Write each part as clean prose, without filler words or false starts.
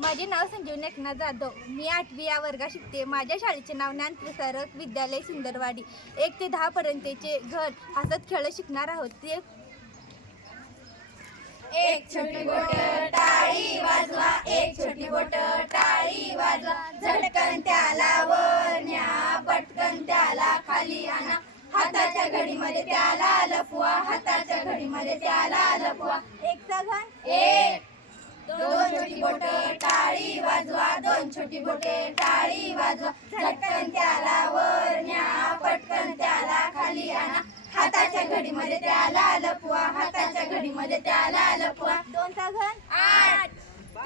माझे नाव संजीवनी एकनाथ जाधव. मी 8वी या वर्गात शिकते. माझ्या शाळेचे नाव ज्ञानप्रसारक विद्यालय सुंदरवाडी. 1 ते 10 पर्यंतचे घर हसत खेळत शिकणार आहोत. ते एक छोटी बोट टाळी वाजवा, एक छोटी बोट टाळी वाजवा, झटकन त्याला वर न्या, पटकन त्याला खाली आणा, हाताच्या घडीमध्ये त्याला लपवा, हाताच्या घडीमध्ये त्याला लपवा. एकचा घन एक, दोन छोटी बोट टाळी वाजवा, दोन छोटी बोटे टाळी वाजवा, झटकन त्याला वर न्या, पटकन त्याला खाली आणा, हाताच्या घडीमध्ये त्याला लपवा, हाताच्या घडीमध्ये त्याला लपवा. दोनचा घन 8,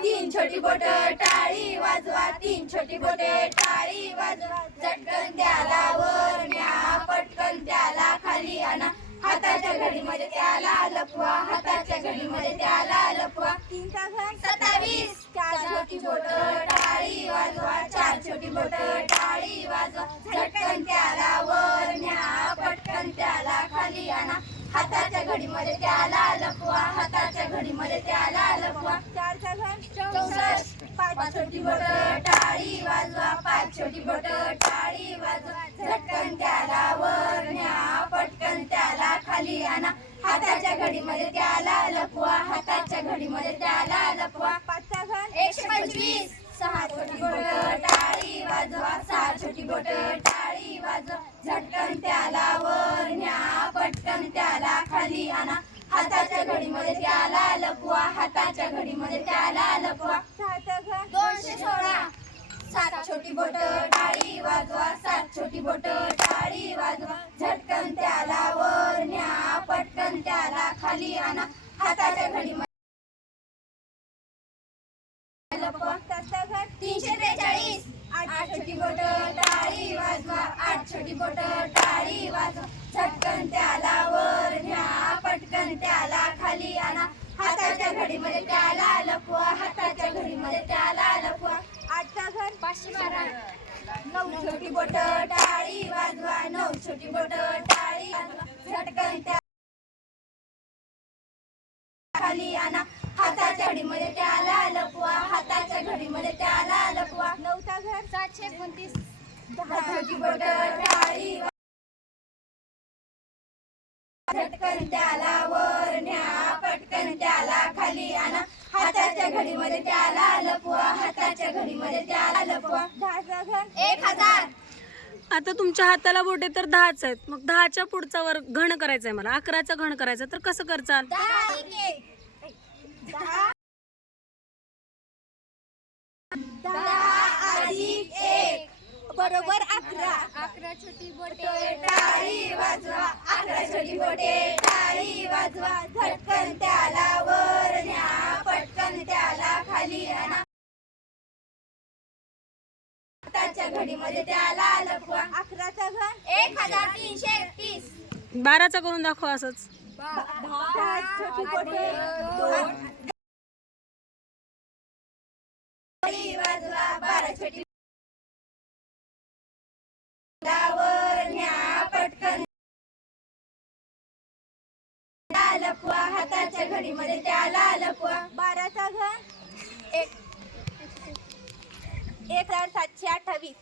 3 छोटी बोट टाळी वाजवा, 3 छोटी बोटे टाळी वाजवा, झटकन त्याला वर न्या, पटकन त्याला खाली आणा, हाताच्या घडीमध्ये त्याला लपवा, हाताच्या घडीमध्ये त्याला लपवा. 3चा घन 27, 4 छोटी बोट टाळी वाजवा, 4 छोटी बोट टाळी वाजवा, झटकन त्याला वर न्या, पटकन त्याला खाली आणा, हाताच्या घडीमध्ये त्याला लपवा, हाताच्या घडीमध्ये त्याला लपवा. 4चा घन 64, 5 छोटी बोट टाळी वाजवा, 5 छोटी बोट टाळी वाजवा, झटकन त्याला वर न्या, पटकन त्याला खाली आणा, हाताच्या घडीमध्ये त्याला लपवा, हाताच्या घडीमध्ये त्याला लपवा. 5चा घन 125, 6 छोटी बोट टाळी वाजवा, 6 छोटी बोट टाळी वाजवा, झटकन त्याला वर न्या, पटकन त्याला खाली आणा, हाताच्या घडीमध्ये त्याला लपवा, हाताच्या घडीमध्ये त्याला लपवा. 6चा घन 216, 7 छोटी बोट टाळी वाजवा, 7 छोटी बोट टाळी वाजवा, झटकन त्याला वर न्या, पटकन त्याला खाली आणा, हाताच्या घडीमध्ये लपवा. 7चा घन 343, 8 छोटी बोट टाळी वाजवा, 8 छोटी बोट टाळी वाजवा, झटकन त्याला वर न्या, पटकन त्याला खाली आणा, हाताच्या घडीमध्ये त्याला लपवा, हाताच्या घडीमध्ये त्याला लपवा. 8चा घन 512, 9 छोटी बोट टाळी वाजवा, 9 छोटी बोट टाळी वाजवा, झटकन त्या खाली आणा, हाताच्या घडीमध्ये त्याला लपवा, हाताच्या घडीमध्ये त्याला लपवा. 9चा घन 729, 10 छोटी बोट टाळी वाजवा, झटकन त्याला वर न्या, पटकन त्याला खाली आणा, हाताच्या घडीमध्ये त्याला लपवा, हाताच्या घडीमध्ये त्याला लपवा. 10चा घन 1000, आता तुमच्या हाताला बोटे तर 10च आहेत, मग 10च्या पुढचा वर घण करायचा आहे मला, 11चा घण करायचा तर कसं करचाल? 10, 10 अधिक 1 बरोबर 11. 11 छोटी बोटे टाळी वाजवा, 11 छोटी बोटे टाळी वाजवा, झटकन त्याला वर न्या, पटकन त्याला खाली आणा, हाताच्या घडीमध्ये त्याला लपवा. 11चा घन 1331, 12चा करून दाखवा असंच. 10 छोटी बोटे 2 टाळी वाजवा, 12 छोटी वर न्या, पटकन लपवा, हाताच्या घडीमध्ये त्याला लपवा. 12चा घन 1728.